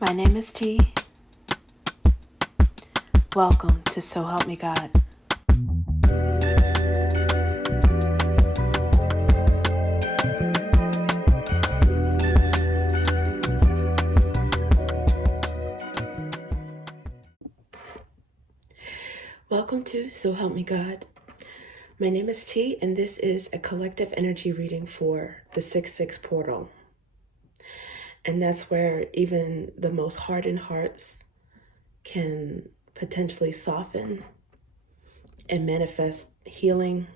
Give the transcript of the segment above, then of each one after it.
My name is T. Welcome to So Help Me God. Welcome to So Help Me God. My name is T, and this is a collective energy reading for the 6-6 portal. And that's where even the most hardened hearts can potentially soften and manifest healing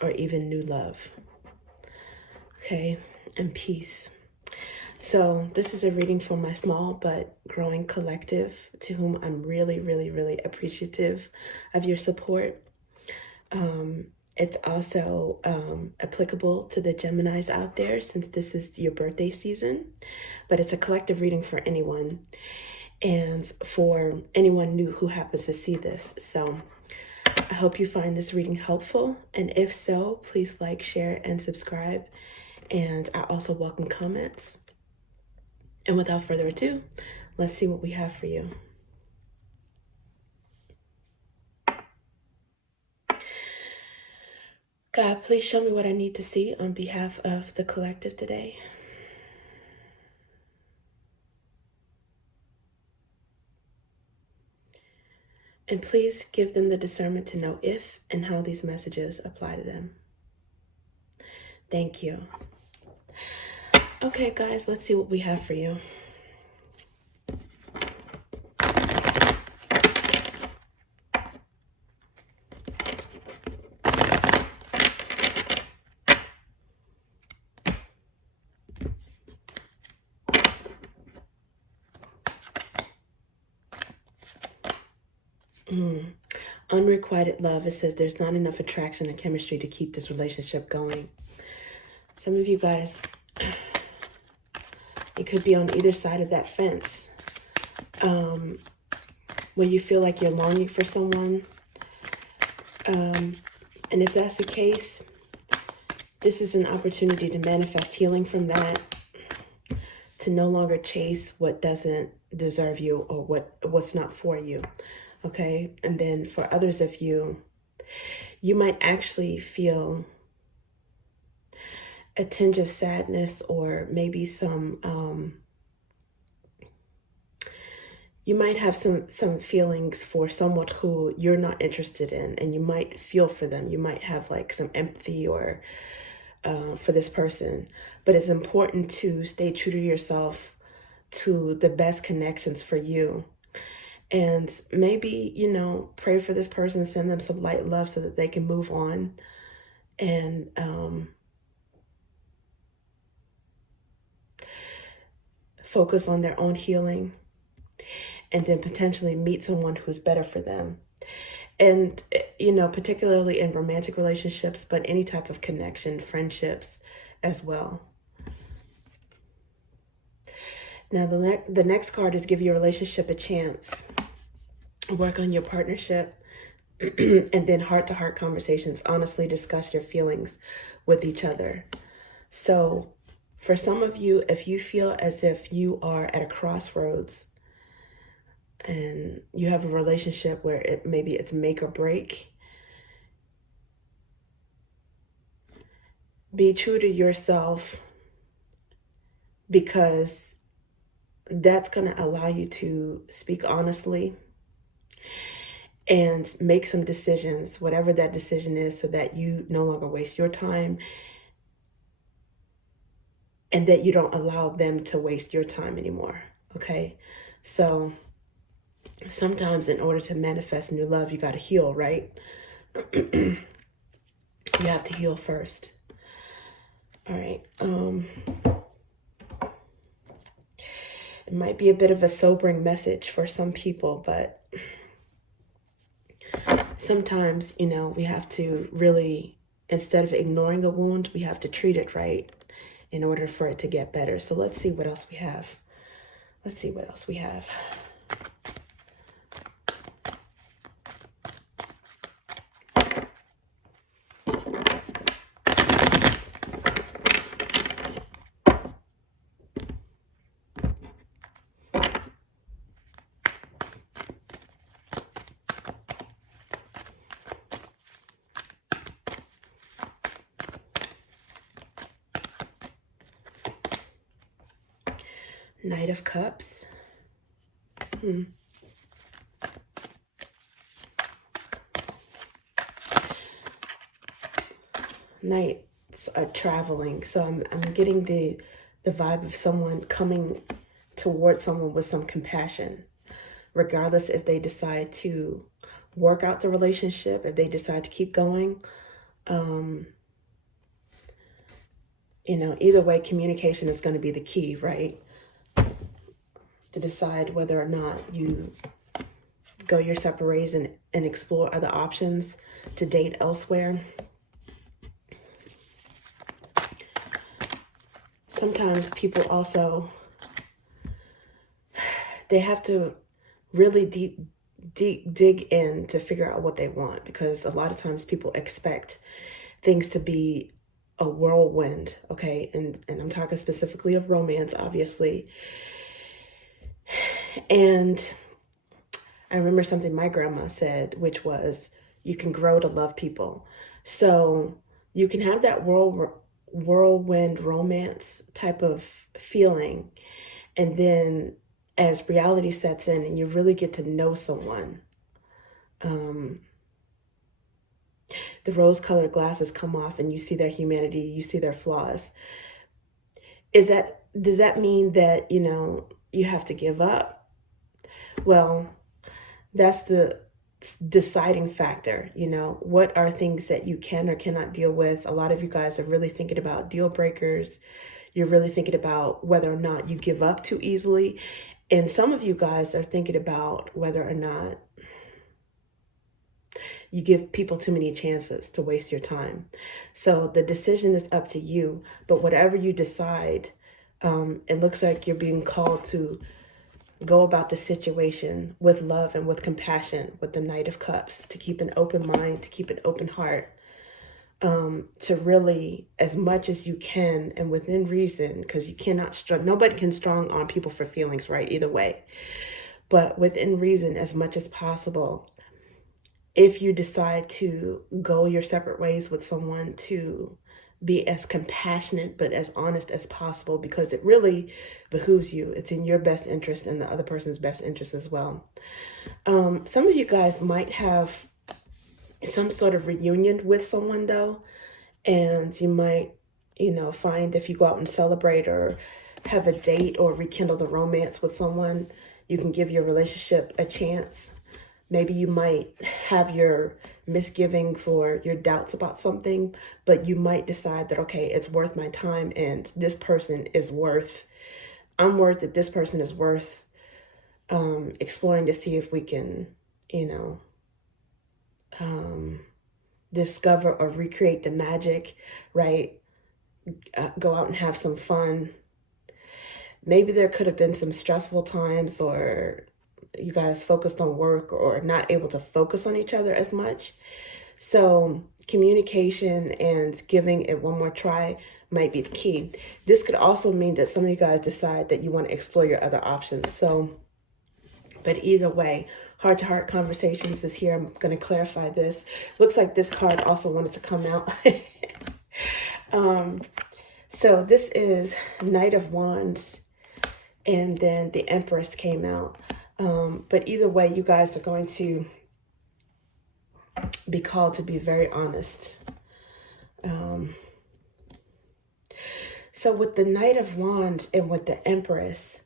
or even new love. Okay, and peace. So this is a reading for my small but growing collective, to whom I'm really appreciative of your support. It's also applicable to the Geminis out there, since this is your birthday season, but it's a collective reading for anyone and for anyone new who happens to see this. So I hope you find this reading helpful, and if so, please like, share, and subscribe. And I also welcome comments. And without further ado, let's see what we have for you. God, please show me what I need to see on behalf of the collective today. And please give them the discernment to know if and how these messages apply to them. Thank you. Okay, guys, let's see what we have for you. Unrequited love. It says there's not enough attraction and chemistry to keep this relationship going. Some of you guys, it could be on either side of that fence. Where you feel like you're longing for someone. And if that's the case, this is an opportunity to manifest healing from that, to no longer chase what doesn't deserve you or what's not for you. Okay, and then for others of you, you might actually feel a tinge of sadness, or maybe you might have some feelings for someone who you're not interested in, and you might feel for them. You might have like some empathy or for this person, but it's important to stay true to yourself, to the best connections for you. And maybe, pray for this person, send them some light love so that they can move on and focus on their own healing, and then potentially meet someone who's better for them. And, particularly in romantic relationships, but any type of connection, friendships as well. Now, the next card is give your relationship a chance. Work on your partnership, and then heart-to-heart conversations. Honestly discuss your feelings with each other. So for some of you, if you feel as if you are at a crossroads and you have a relationship where maybe it's make or break, be true to yourself, because that's going to allow you to speak honestly and make some decisions, whatever that decision is, so that you no longer waste your time and that you don't allow them to waste your time anymore. Okay? So sometimes in order to manifest new love, you got to heal, right? You have to heal first. All right. It might be a bit of a sobering message for some people, but sometimes, we have to really, instead of ignoring a wound, we have to treat it right in order for it to get better. So let's see what else we have. Knight of Cups. Knights are traveling, so I'm getting the vibe of someone coming towards someone with some compassion, regardless if they decide to work out the relationship, if they decide to keep going. Either way, communication is going to be the key, right? To decide whether or not you go your separate ways and explore other options to date elsewhere. Sometimes people also, they have to really deep dig in to figure out what they want, because a lot of times people expect things to be a whirlwind, okay? And I'm talking specifically of romance, obviously. And I remember something my grandma said, which was, you can grow to love people. So you can have that whirlwind romance type of feeling, and then as reality sets in and you really get to know someone, the rose-colored glasses come off and you see their humanity, you see their flaws. Does that mean that, you have to give up? Well, that's the deciding factor. What are things that you can or cannot deal with? A lot of you guys are really thinking about deal breakers. You're really thinking about whether or not you give up too easily. And some of you guys are thinking about whether or not you give people too many chances to waste your time. So the decision is up to you. But whatever you decide, it looks like you're being called to go about the situation with love and with compassion, with the Knight of Cups, to keep an open mind, to keep an open heart, to really, as much as you can and within reason, because you cannot, nobody can strong on people for feelings, right? Either way. But within reason, as much as possible, if you decide to go your separate ways with someone, to be as compassionate but as honest as possible, because it really behooves you. It's in your best interest and the other person's best interest as well. Some of you guys might have some sort of reunion with someone though, and you might, find if you go out and celebrate or have a date or rekindle the romance with someone, you can give your relationship a chance. Maybe you might have your misgivings or your doubts about something, but you might decide that, okay, it's worth my time and this person is worth, I'm worth it, this person is worth exploring to see if we can, discover or recreate the magic, right? Go out and have some fun. Maybe there could have been some stressful times, or you guys focused on work or not able to focus on each other as much. So communication and giving it one more try might be the key. This could also mean that some of you guys decide that you want to explore your other options. So, but either way, heart-to-heart conversations is here. I'm going to clarify this. Looks like this card also wanted to come out. So this is Knight of Wands, and then the Empress came out. But either way, you guys are going to be called to be very honest. So with the Knight of Wands and with the Empress,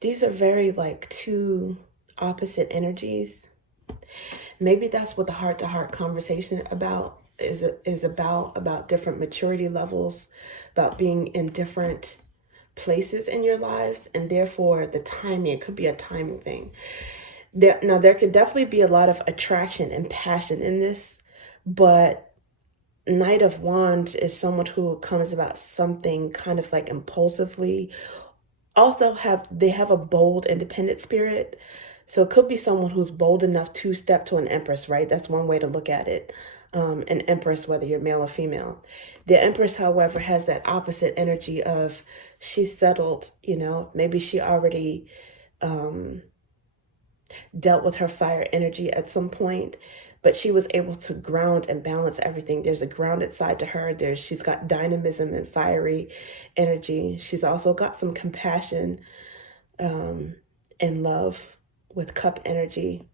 these are very like two opposite energies. Maybe that's what the heart-to-heart conversation is about different maturity levels, about being in different places in your lives, and therefore the timing, it could be a timing thing. There could definitely be a lot of attraction and passion in this, but Knight of Wands is someone who comes about something kind of like impulsively. Also they have a bold, independent spirit. So it could be someone who's bold enough to step to an Empress, right? That's one way to look at it. An Empress, whether you're male or female. The Empress, however, has that opposite energy of she's settled, maybe she already dealt with her fire energy at some point, but she was able to ground and balance everything. There's a grounded side to her. She's got dynamism and fiery energy. She's also got some compassion and love with cup energy.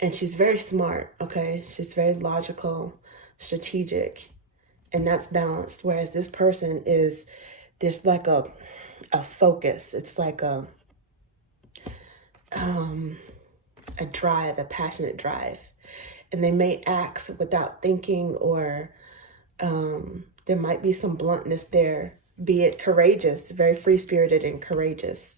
And she's very smart, okay? She's very logical, strategic, and that's balanced. Whereas this person is, there's like a focus. It's like a drive, a passionate drive. And they may act without thinking, or there might be some bluntness there, be it courageous, very free-spirited and courageous.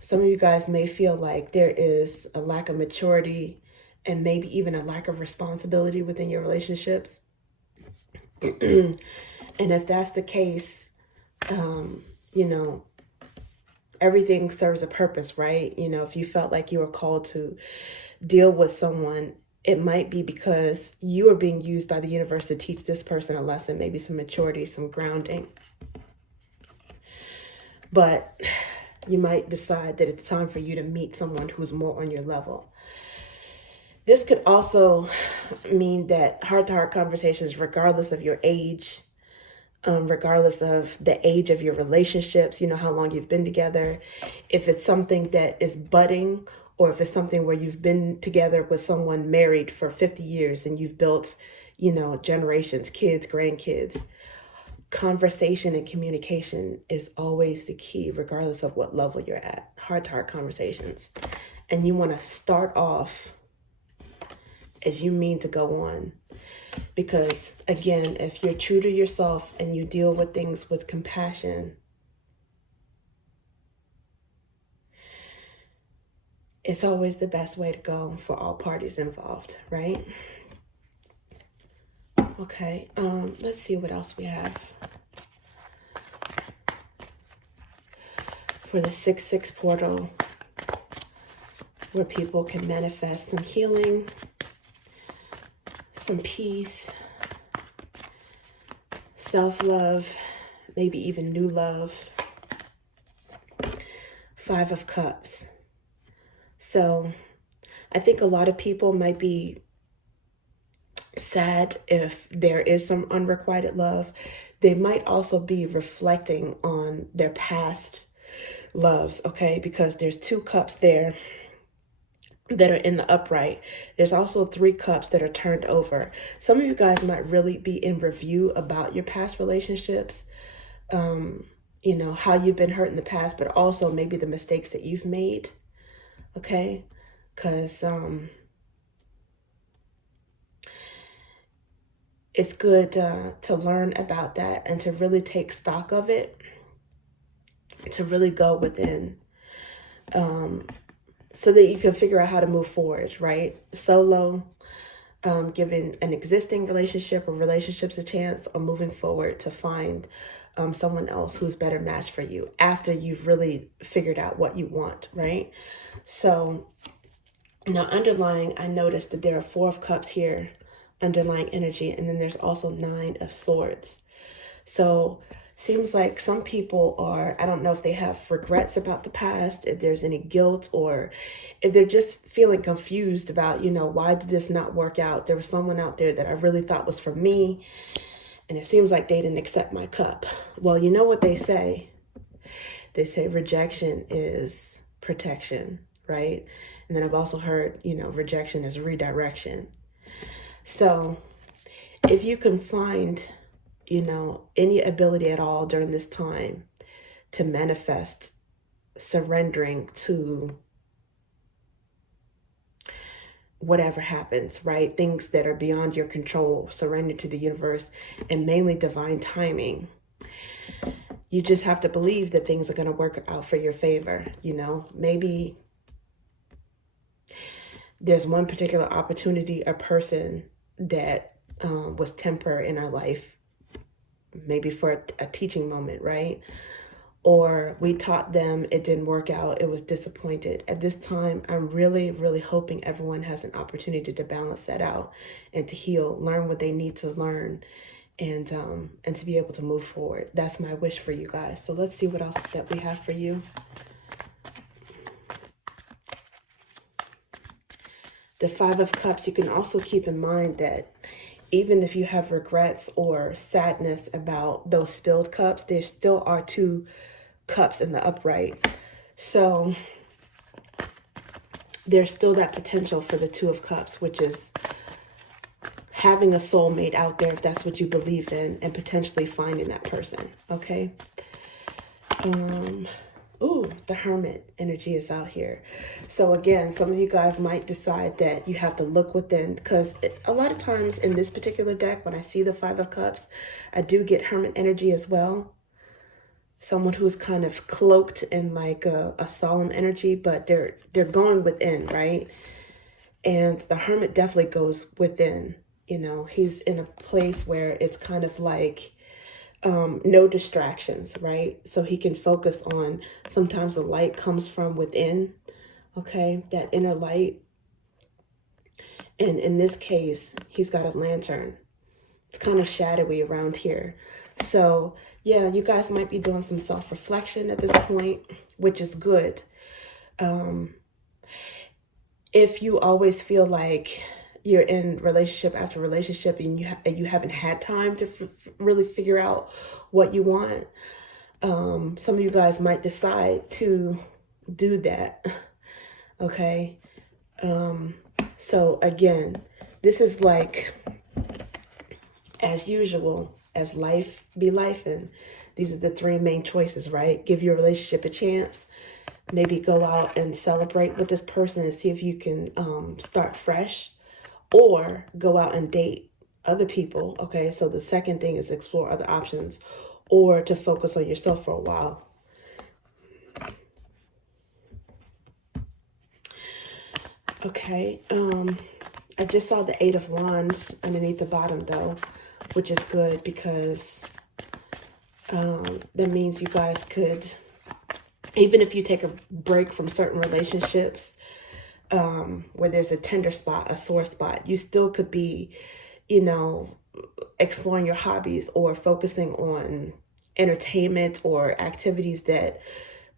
Some of you guys may feel like there is a lack of maturity and maybe even a lack of responsibility within your relationships. And if that's the case, you know, everything serves a purpose, right? You know, if you felt like you were called to deal with someone, it might be because you are being used by the universe to teach this person a lesson, maybe some maturity, some grounding. But you might decide that it's time for you to meet someone who's more on your level. This could also mean that heart-to-heart conversations, regardless of your age, regardless of the age of your relationships, you know, how long you've been together, if it's something that is budding, or if it's something where you've been together with someone married for 50 years and you've built, you know, generations, kids, grandkids, conversation and communication is always the key, regardless of what level you're at. Heart-to-heart conversations. And you want to start off as you mean to go on. Because again, if you're true to yourself and you deal with things with compassion, it's always the best way to go for all parties involved, right? Okay, let's see what else we have. For the 6-6 portal, where people can manifest some healing, some peace, self-love, maybe even new love. 5 of Cups. So I think a lot of people might be sad if there is some unrequited love. They might also be reflecting on their past loves, okay? Because there's 2 cups there that are in the upright. There's also 3 cups that are turned over. Some of you guys might really be in review about your past relationships, you know, how you've been hurt in the past, but also maybe the mistakes that you've made, okay? Because it's good to learn about that and to really take stock of it, to really go within, so that you can figure out how to move forward, right? Solo, giving an existing relationship or relationships a chance, or moving forward to find someone else who's better matched for you after you've really figured out what you want, right? So now underlying, I noticed that there are 4 of Cups here, underlying energy, and then there's also 9 of Swords. So seems like some people are, I don't know if they have regrets about the past, if there's any guilt, or if they're just feeling confused about, you know, why did this not work out? There was someone out there that I really thought was for me, and it seems like they didn't accept my cup. Well, you know what they say? They say rejection is protection, right? And then I've also heard, you know, rejection is redirection. So if you can find, you know, any ability at all during this time to manifest surrendering to whatever happens, right? Things that are beyond your control, surrender to the universe, and mainly divine timing. You just have to believe that things are going to work out for your favor. You know, maybe there's one particular opportunity or person that was temporary in our life, maybe for a teaching moment, right? Or we taught them, it didn't work out, it was disappointed. At this time, I'm really, really hoping everyone has an opportunity to balance that out and to heal, learn what they need to learn, and to be able to move forward. That's my wish for you guys. So let's see what else that we have for you. The Five of Cups, you can also keep in mind that even if you have regrets or sadness about those spilled cups, there still are two cups in the upright. So there's still that potential for the Two of Cups, which is having a soulmate out there, if that's what you believe in, and potentially finding that person. Okay. Ooh, the Hermit energy is out here. So again, some of you guys might decide that you have to look within, because a lot of times in this particular deck, when I see the Five of Cups, I do get Hermit energy as well. Someone who's kind of cloaked in like a solemn energy, but they're going within, right? And the Hermit definitely goes within. You know, he's in a place where it's kind of like no distractions, right? So he can focus on, sometimes the light comes from within, okay? That inner light. And in this case, he's got a lantern. It's kind of shadowy around here. So yeah, you guys might be doing some self-reflection at this point, which is good. If you always feel like you're in relationship after relationship and you haven't had time to really figure out what you want, some of you guys might decide to do that. Okay. So again, this is like, as usual, as life be life, and these are the three main choices, right? Give your relationship a chance. Maybe go out and celebrate with this person and see if you can start fresh, or go out and date other people. Okay, so the second thing is explore other options, or to focus on yourself for a while. Okay, I just saw the Eight of Wands underneath the bottom though, which is good, because that means you guys could, even if you take a break from certain relationships, where there's a tender spot, a sore spot, you still could be, you know, exploring your hobbies or focusing on entertainment or activities that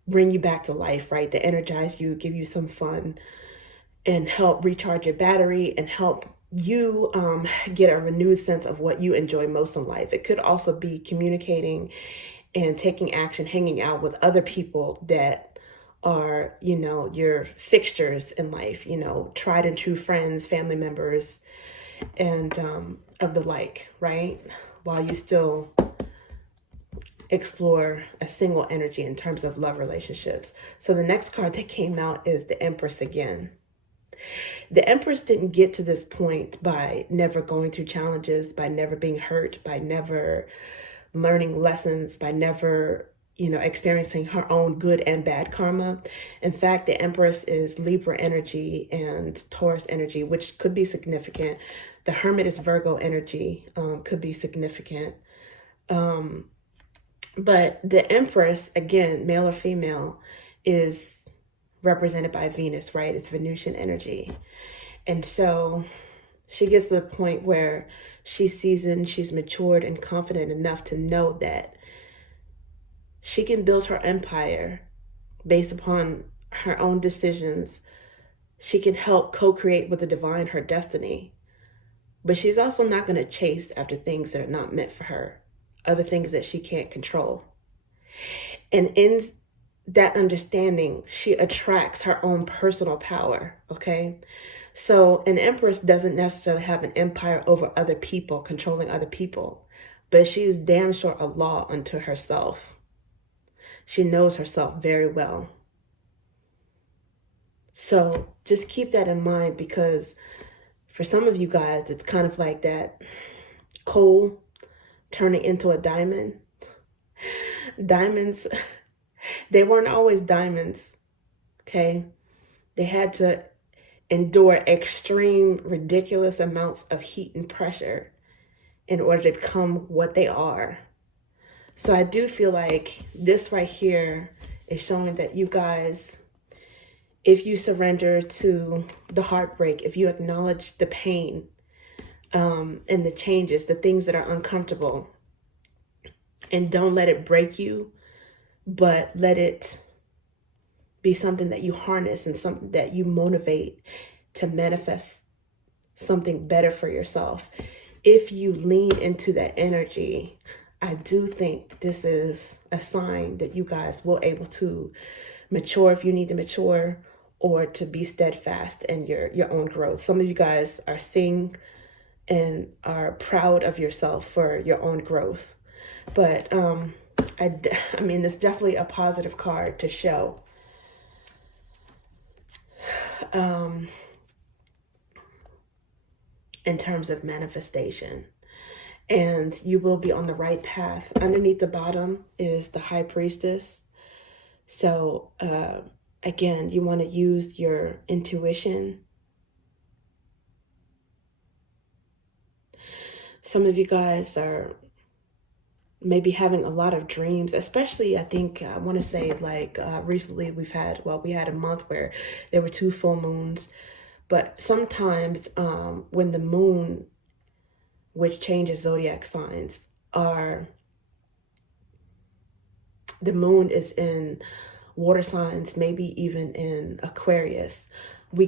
bring you back to life, right? That energize you, give you some fun, and help recharge your battery and help you get a renewed sense of what you enjoy most in life. It could also be communicating and taking action, hanging out with other people that are, you know, your fixtures in life, you know, tried and true friends, family members, and of the like, right? While you still explore a single energy in terms of love relationships. So the next card that came out is the Empress again. The Empress didn't get to this point by never going through challenges, by never being hurt, by never learning lessons, by never, you know, experiencing her own good and bad karma. In fact, the Empress is Libra energy and Taurus energy, which could be significant. The Hermit is Virgo energy, could be significant. But the Empress, again, male or female, is represented by Venus, right? It's Venusian energy. And so she gets to the point where she's seasoned, she's matured and confident enough to know that she can build her empire based upon her own decisions. She can help co-create with the divine her destiny. But she's also not going to chase after things that are not meant for her, other things that she can't control. And in that understanding, she attracts her own personal power, okay? So an Empress doesn't necessarily have an empire over other people, controlling other people, but she is damn sure a law unto herself. She knows herself very well. So just keep that in mind, because for some of you guys, it's kind of like that coal turning into a diamond. Diamonds, they weren't always diamonds, okay? They had to endure extreme, ridiculous amounts of heat and pressure in order to become what they are. So I do feel like this right here is showing that you guys, if you surrender to the heartbreak, if you acknowledge the pain and the changes, the things that are uncomfortable, and don't let it break you, but let it be something that you harness and something that you motivate to manifest something better for yourself. If you lean into that energy, I do think this is a sign that you guys will able to mature if you need to mature, or to be steadfast in your own growth. Some of you guys are seeing and are proud of yourself for your own growth. But I mean, it's definitely a positive card to show. In terms of manifestation. And you will be on the right path. Underneath the bottom is the High Priestess. So again, you want to use your intuition. Some of you guys are maybe having a lot of dreams, especially I think I want to say like recently we had a month where there were 2 full moons. But sometimes when the moon, which changes zodiac signs, the moon is in water signs, maybe even in Aquarius, we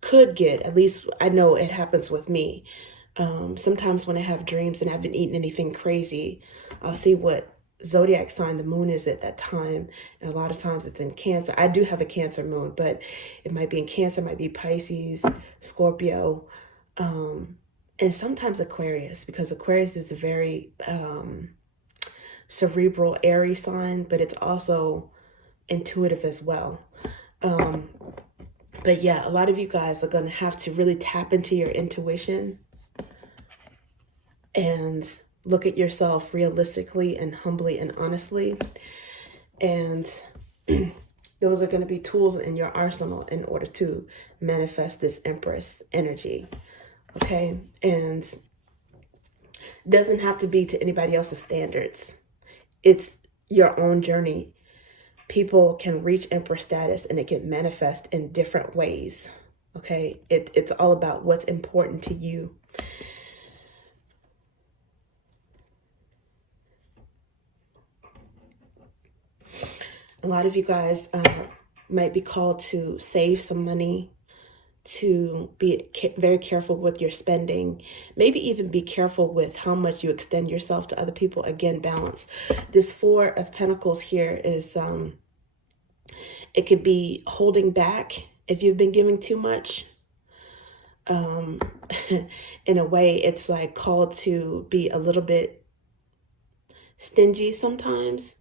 could get, at least I know it happens with me. Sometimes when I have dreams and I haven't eaten anything crazy, I'll see what zodiac sign the moon is at that time. And a lot of times it's in Cancer. I do have a Cancer moon, but it might be in Cancer, might be Pisces, Scorpio, and sometimes Aquarius, because Aquarius is a very cerebral, airy sign, but it's also intuitive as well. But yeah, a lot of you guys are going to have to really tap into your intuition and look at yourself realistically and humbly and honestly. And those are going to be tools in your arsenal in order to manifest this Empress energy. Okay? And it doesn't have to be to anybody else's standards. It's your own journey. People can reach Empress status and it can manifest in different ways. Okay? It's all about what's important to you. A lot of you guys might be called to save some money, to be very careful with your spending, maybe even be careful with how much you extend yourself to other people. Again, balance. This 4 of Pentacles here is, it could be holding back if you've been giving too much. In a way, it's like called to be a little bit stingy sometimes.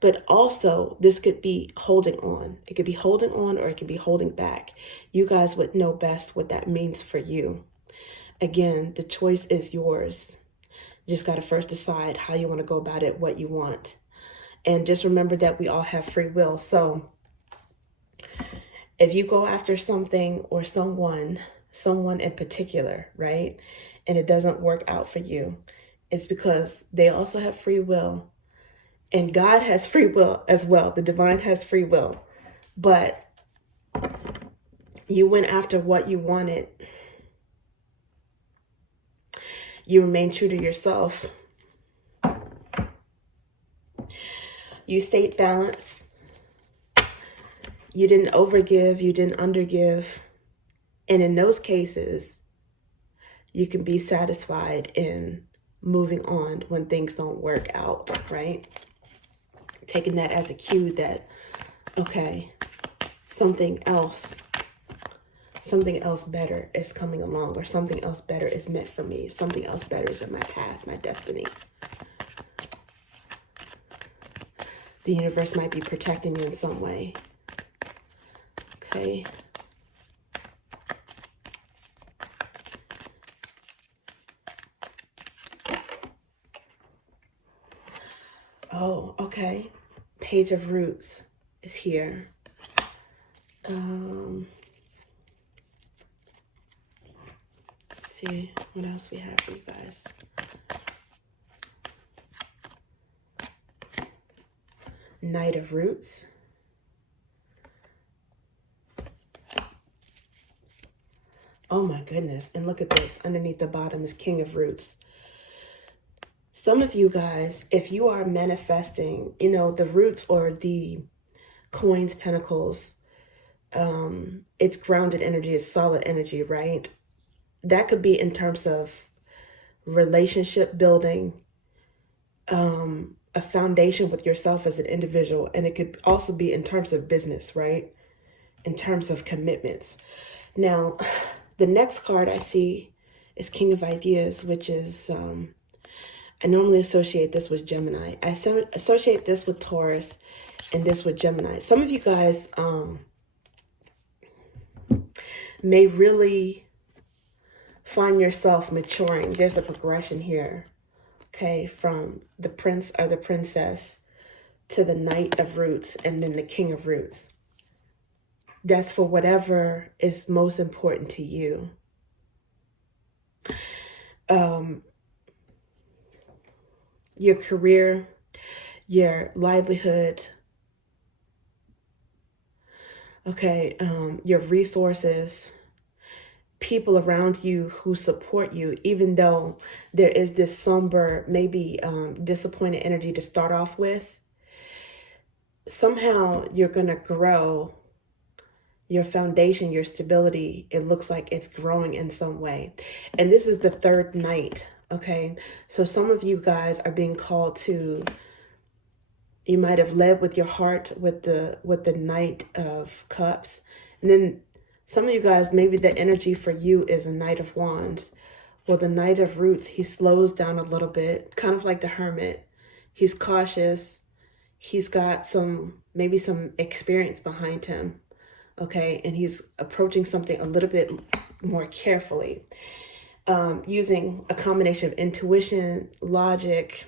But also, this could be holding on. It could be holding on, or it could be holding back. You guys would know best what that means for you. Again, the choice is yours. You just got to first decide how you want to go about it, what you want. And just remember that we all have free will. So if you go after something or someone in particular, right, and it doesn't work out for you, it's because they also have free will. And God has free will as well. The divine has free will. But you went after what you wanted. You remain true to yourself. You stayed balanced. You didn't overgive. You didn't undergive. And in those cases, you can be satisfied in moving on when things don't work out, right? Taking that as a cue that, okay, something else better is coming along, or something else better is meant for me. Something else better is in my path, my destiny. The universe might be protecting you in some way. Okay. Oh, okay. Page of Roots is here. Let's see what else we have for you guys. Knight of Roots. Oh my goodness. And look at this. Underneath the bottom is King of Roots. Some of you guys, if you are manifesting, the roots or the coins, pentacles, It's grounded energy, it's solid energy, right? That could be in terms of relationship building, a foundation with yourself as an individual. And it could also be in terms of business, right? In terms of commitments. Now, the next card I see is King of Ideas, which is, I normally associate this with Gemini. I associate this with Taurus and this with Gemini. Some of you guys may really find yourself maturing. There's a progression here, okay, from the prince or the princess to the Knight of Roots and then the King of Roots. That's for whatever is most important to you. Your career, your livelihood, okay, your resources, people around you who support you, even though there is this somber, maybe disappointed energy to start off with. Somehow you're going to grow. Your foundation, your stability, it looks like it's growing in some way. And this is the third night, okay? So some of you guys are being called to, you might have led with your heart with the Knight of Cups. And then some of you guys, maybe the energy for you is a Knight of Wands. Well, the Knight of Roots, he slows down a little bit, kind of like the Hermit. He's cautious. He's got maybe some experience behind him. Okay, and he's approaching something a little bit more carefully, using a combination of intuition, logic,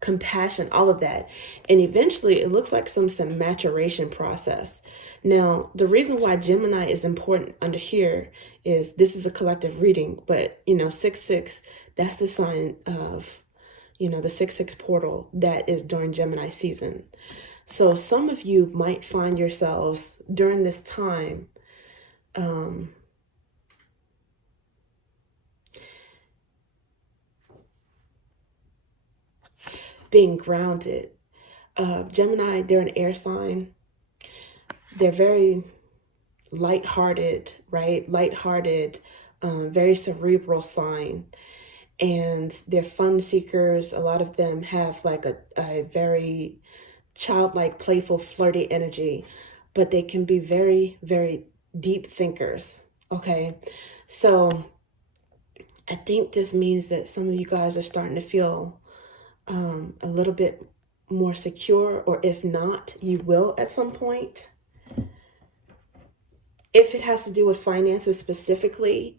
compassion, all of that. And eventually it looks like some maturation process. Now, the reason why Gemini is important under here is this is a collective reading, but 6/6, that's the sign of, the 6/6 portal that is during Gemini season. So some of you might find yourselves during this time being grounded. Gemini, they're an air sign. They're very lighthearted, right? Lighthearted, very cerebral sign. And they're fun seekers. A lot of them have like a very childlike, playful, flirty energy, but they can be very, very deep thinkers. Okay. So I think this means that some of you guys are starting to feel a little bit more secure, or if not, you will at some point. If it has to do with finances specifically,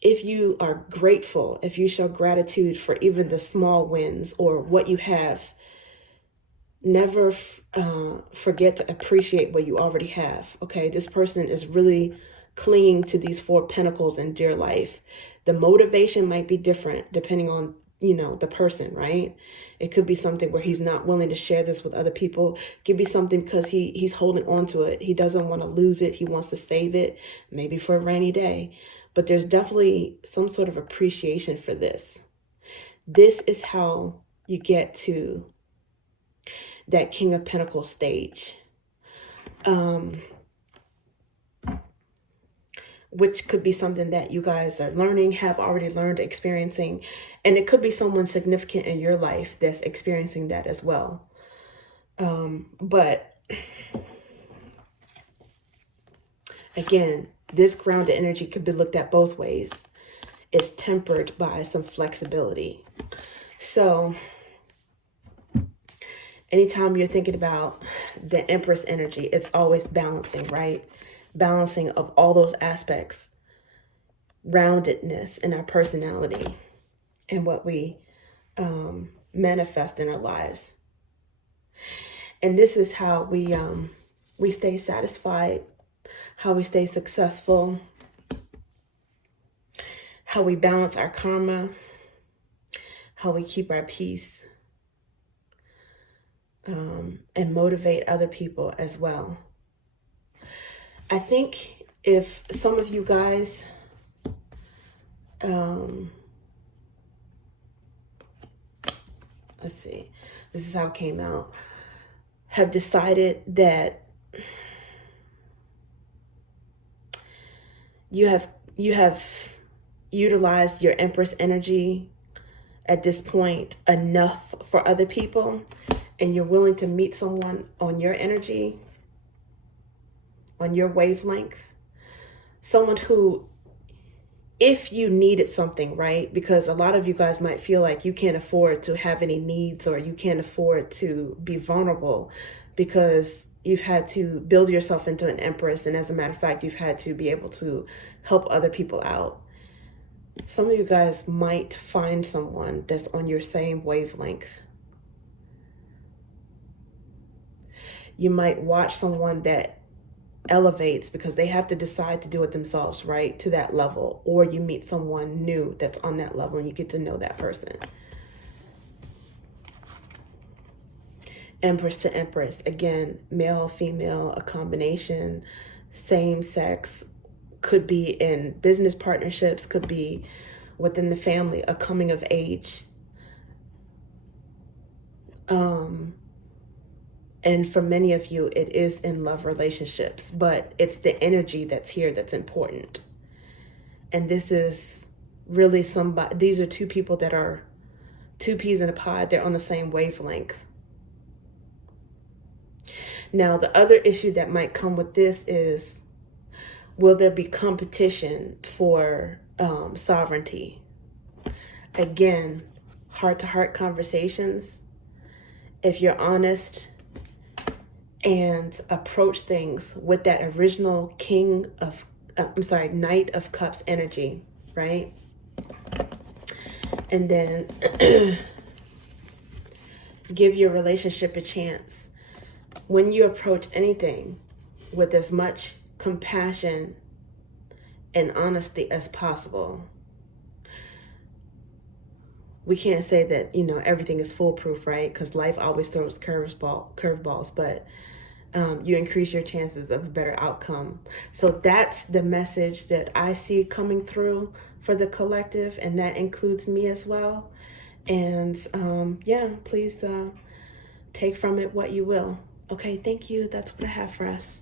if you are grateful, if you show gratitude for even the small wins or what you have, never forget to appreciate what you already have. Okay, this person is really clinging to these 4 pentacles in dear life. The motivation might be different depending on the person, right? It could be something where he's not willing to share this with other people. It could be something because he's holding on to it. He doesn't want to lose it. He wants to save it, maybe for a rainy day. But there's definitely some sort of appreciation for this. This is how you get to that King of Pentacles stage. Which could be something that you guys are learning, have already learned, experiencing. And it could be someone significant in your life that's experiencing that as well. But again, this grounded energy could be looked at both ways. It's tempered by some flexibility. So anytime you're thinking about the Empress energy, it's always balancing, right? Balancing of all those aspects, roundedness in our personality and what we manifest in our lives. And this is how we stay satisfied, how we stay successful, how we balance our karma, how we keep our peace, and motivate other people as well. I think if some of you guys let's see, this is how it came out. have decided that you have utilized your Empress energy at this point enough for other people, and you're willing to meet someone on your energy, on your wavelength, someone who, if you needed something, right? Because a lot of you guys might feel like you can't afford to have any needs, or you can't afford to be vulnerable because you've had to build yourself into an Empress. And as a matter of fact, you've had to be able to help other people out. Some of you guys might find someone that's on your same wavelength. You might watch someone that elevates because they have to decide to do it themselves, right, to that level. Or you meet someone new that's on that level and you get to know that person. Empress to Empress. Again, male, female, a combination, same sex. Could be in business partnerships, could be within the family, a coming of age. And for many of you, it is in love relationships, but it's the energy that's here that's important. And this is really somebody, these are two people that are two peas in a pod. They're on the same wavelength. Now, the other issue that might come with this is, will there be competition for sovereignty? Again, heart-to-heart conversations. If you're honest and approach things with that original Knight of Cups energy, right? And then give your relationship a chance. When you approach anything with as much compassion and honesty as possible. We can't say that, everything is foolproof, right? Because life always throws curveballs, but you increase your chances of a better outcome. So that's the message that I see coming through for the collective, and that includes me as well. And please take from it what you will. Okay, thank you. That's what I have for us.